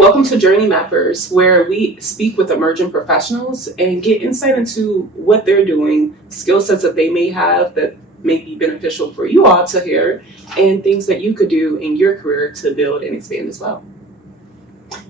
welcome to Journey Mappers, where we speak with emerging professionals and get insight into what they're doing, skill sets that they may have that may be beneficial for you all to hear, and things that you could do in your career to build and expand as well.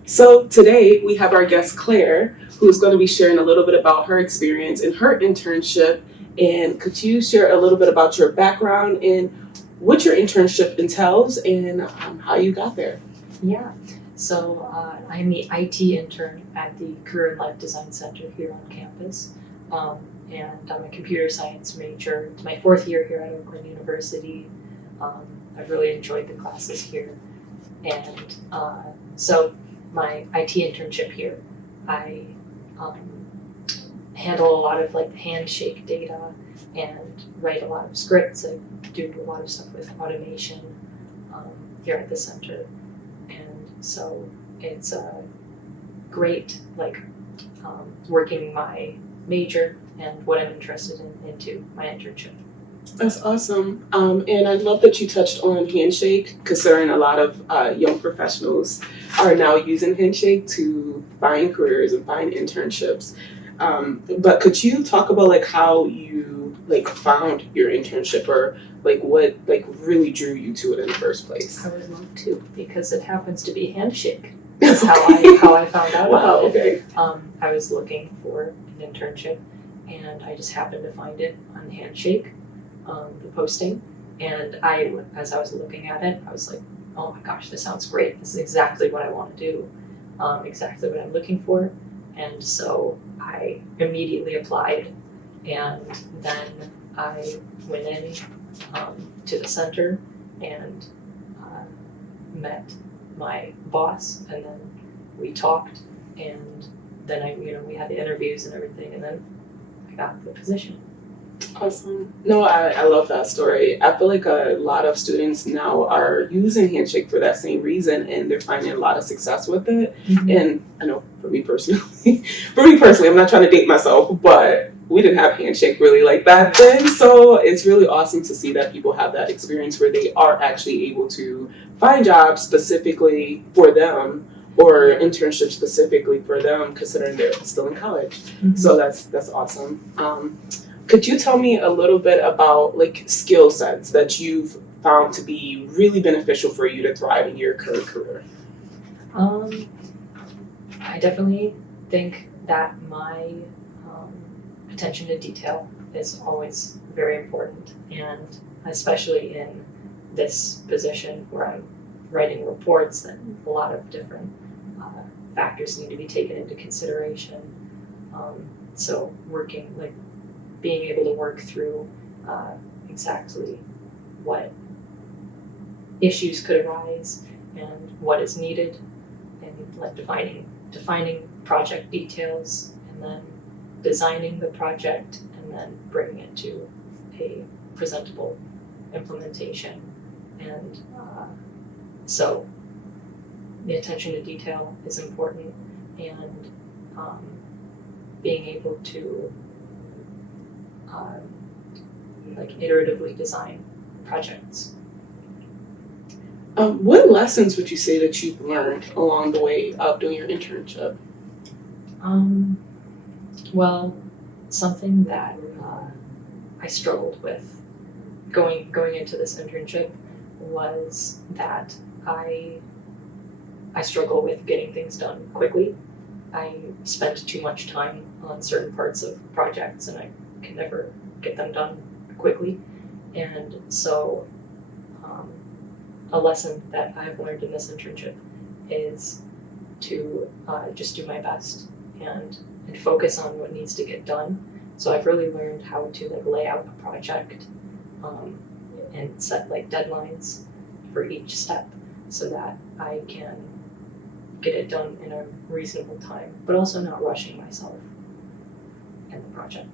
So today we have our guest Claire, who's going to be sharing a little bit about her experience in her internship. And could you share a little bit about your background and what your internship entails and how you got there? Yeah, so I'm the IT intern at the Career and Life Design Center here on campus, and I'm a computer science major. It's my fourth year here at Oakland University. I've really enjoyed the classes here, and so my IT internship here, I handle a lot of like handshake data and write a lot of scripts. I do a lot of stuff with automation here at the center. And so it's great, working my major and what I'm interested in into my internship. That's awesome. And I love that you touched on Handshake, considering a lot of young professionals are now using Handshake to find careers and find internships. But could you talk about how you found your internship, or what really drew you to it in the first place? I would love to, because it happens to be Handshake. That's how I found out about it. Okay. I was looking for an internship, and I just happened to find it on Handshake, the posting. And as I was looking at it, I was like, oh my gosh, this sounds great. This is exactly what I want to do, exactly what I'm looking for. And so I immediately applied, and then I went in to the center and met my boss, and then we talked, and then we had the interviews and everything, and then I got the position. Awesome. No, I love that story. I feel like a lot of students now are using Handshake for that same reason, and they're finding a lot of success with it. Mm-hmm. And I know for me personally, I'm not trying to date myself, but we didn't have Handshake really like that then. So it's really awesome to see that people have that experience where they are actually able to find jobs specifically for them, or internships specifically for them, considering they're still in college. Mm-hmm. So that's awesome. Could you tell me a little bit about skill sets that you've found to be really beneficial for you to thrive in your current career? I definitely think that my attention to detail is always very important, and especially in this position where I'm writing reports, that a lot of different factors need to be taken into consideration. So being able to work through exactly what issues could arise and what is needed, and defining project details, and then designing the project, and then bringing it to a presentable implementation. And so the attention to detail is important, and being able to iteratively design projects. What lessons would you say that you've learned along the way of doing your internship? Well, something that I struggled with going into this internship was that I struggle with getting things done quickly. I spend too much time on certain parts of projects, and I can never get them done quickly. And so a lesson that I've learned in this internship is to just do my best and focus on what needs to get done. So I've really learned how to lay out a project and set deadlines for each step, so that I can get it done in a reasonable time, but also not rushing myself in the project.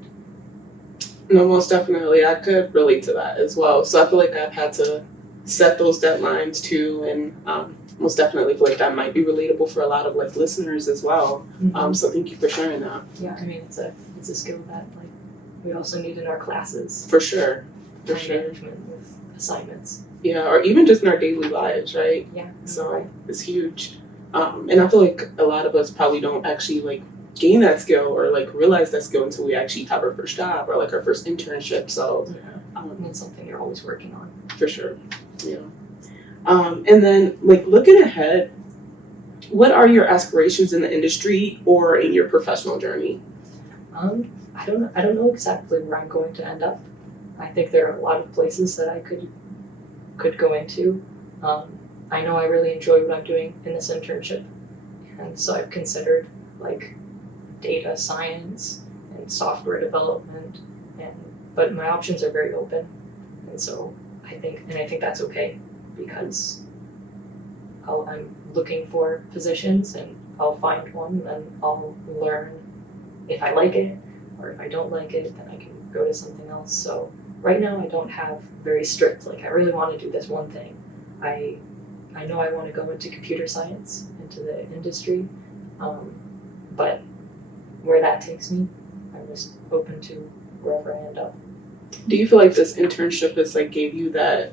No, most definitely. I could relate to that as well. So I feel like I've had to set those deadlines too, and most definitely feel like that might be relatable for a lot of listeners as well. Mm-hmm. So thank you for sharing that. Yeah, I mean it's a skill that we also need in our classes. For sure. Time management with assignments. Yeah, or even just in our daily lives, right? Yeah. So right. It's huge. And I feel like a lot of us probably don't actually like gain that skill or like realize that skill until we actually have our first job or like our first internship. So It's something you're always working on. for sure, yeah. And then like looking ahead, what are your aspirations in the industry or in your professional journey? I don't know exactly where I'm going to end up. I think there are a lot of places that I could go into. I know I really enjoy what I'm doing in this internship, and so I've considered like data science and software development, but my options are very open, and so I think that's okay because I'm looking for positions and I'll find one and then I'll learn if I like it, or if I don't like it, then I can go to something else. So right now I don't have very strict, like I really want to do this one thing. I know I want to go into computer science, into the industry, but where that takes me, I'm just open to wherever I end up. Do you feel like this internship is like gave you a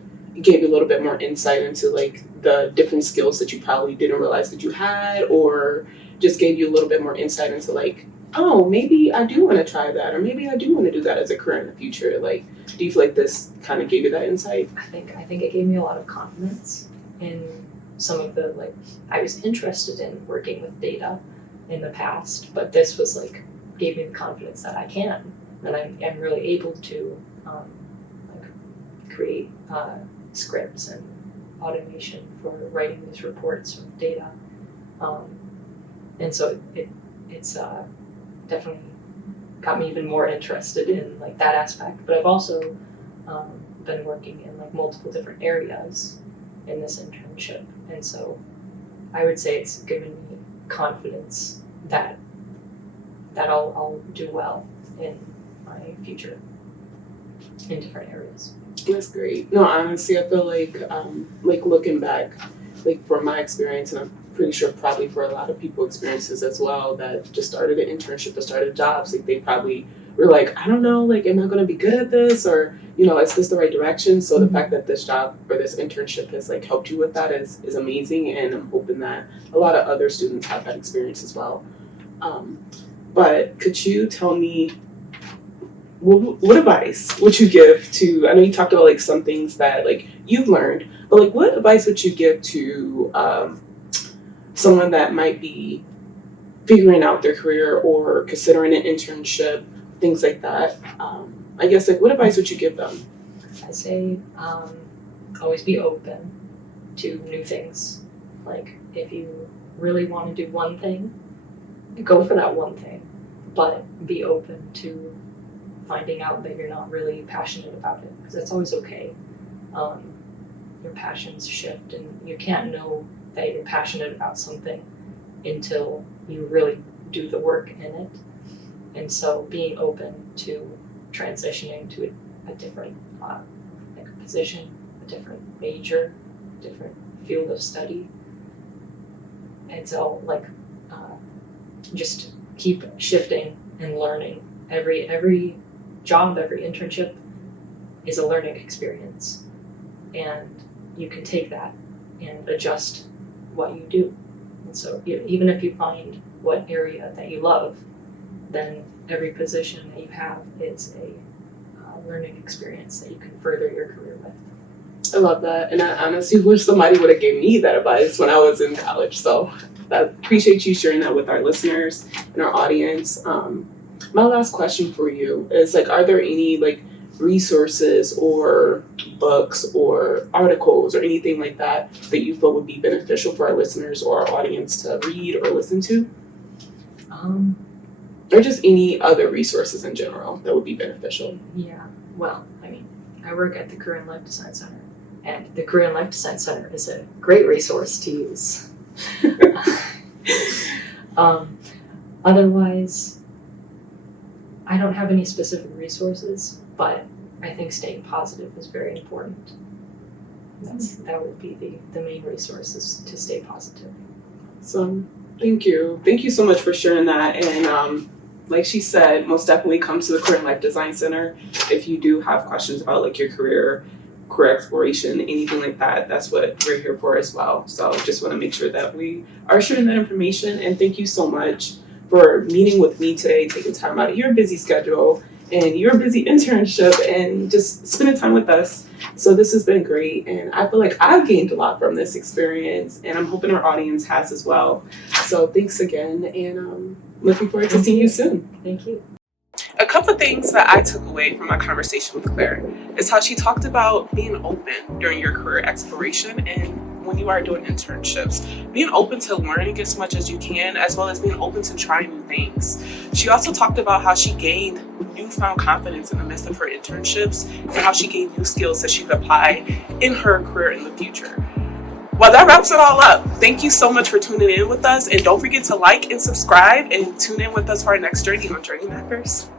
little bit more insight into like the different skills that you probably didn't realize that you had, or just gave you a little bit more insight into like, oh, maybe I do want to try that, or maybe I do want to do that as a career in the future? Like, do you feel like this kind of gave you that insight? I think it gave me a lot of confidence in some of the like I was interested in working with data in the past, but this was like gave me the confidence that I can, that I'm really able to like create scripts and automation for writing these reports with data, and so it's definitely got me even more interested in like that aspect. But I've also been working in like multiple different areas in this internship, and so I would say it's given me confidence that I'll do well in my future in different areas. That's great. No, honestly, I feel like looking back, like from my experience, and I'm pretty sure probably for a lot of people experiences as well that just started an internship or started jobs, like they probably were like, I don't know, like, am I going to be good at this, or is this the right direction? So the fact that this job or this internship has like helped you with that is amazing, and I'm hoping that a lot of other students have that experience as well. But could you tell me, what advice would you give to, I know you talked about like some things that like you've learned, but like what advice would you give to someone that might be figuring out their career or considering an internship, things like that? I guess like what advice would you give them? I say always be open to new things. Like if you really want to do one thing, go for that one thing, but be open to finding out that you're not really passionate about it, because that's always okay. Your passions shift, and you can't know that you're passionate about something until you really do the work in it. And so being open to transitioning to a different like position, a different major, different field of study. And so like just keep shifting and learning. Every job, every internship is a learning experience, and you can take that and adjust what you do. And so even if you find what area that you love, then every position that you have is a learning experience that you can further your career with. I love that, and I honestly wish somebody would have gave me that advice when I was in college. So I appreciate you sharing that with our listeners and our audience. My last question for you is like, are there any like resources or books or articles or anything like that that you feel would be beneficial for our listeners or our audience to read or listen to? Or just any other resources in general that would be beneficial? Yeah, well, I mean, I work at the Career and Life Design Center, and the Career and Life Design Center is a great resource to use. Otherwise, I don't have any specific resources, but I think staying positive is very important. That would be the main resources to stay positive. So thank you. Thank you so much for sharing that. And like she said, most definitely come to the Career and Life Design Center if you do have questions about like your career career exploration, anything like that, that's what we're here for as well. So just want to make sure that we are sharing that information. And thank you so much for meeting with me today, taking time out of your busy schedule and your busy internship and just spending time with us. So this has been great. And I feel like I've gained a lot from this experience, and I'm hoping our audience has as well. So thanks again, and looking forward to seeing you soon. Thank you. A couple of things that I took away from my conversation with Claire is how she talked about being open during your career exploration and when you are doing internships, being open to learning as much as you can, as well as being open to trying new things. She also talked about how she gained newfound confidence in the midst of her internships and how she gained new skills that she could apply in her career in the future. Well, that wraps it all up. Thank you so much for tuning in with us, and don't forget to like and subscribe and tune in with us for our next journey on Journey Mappers.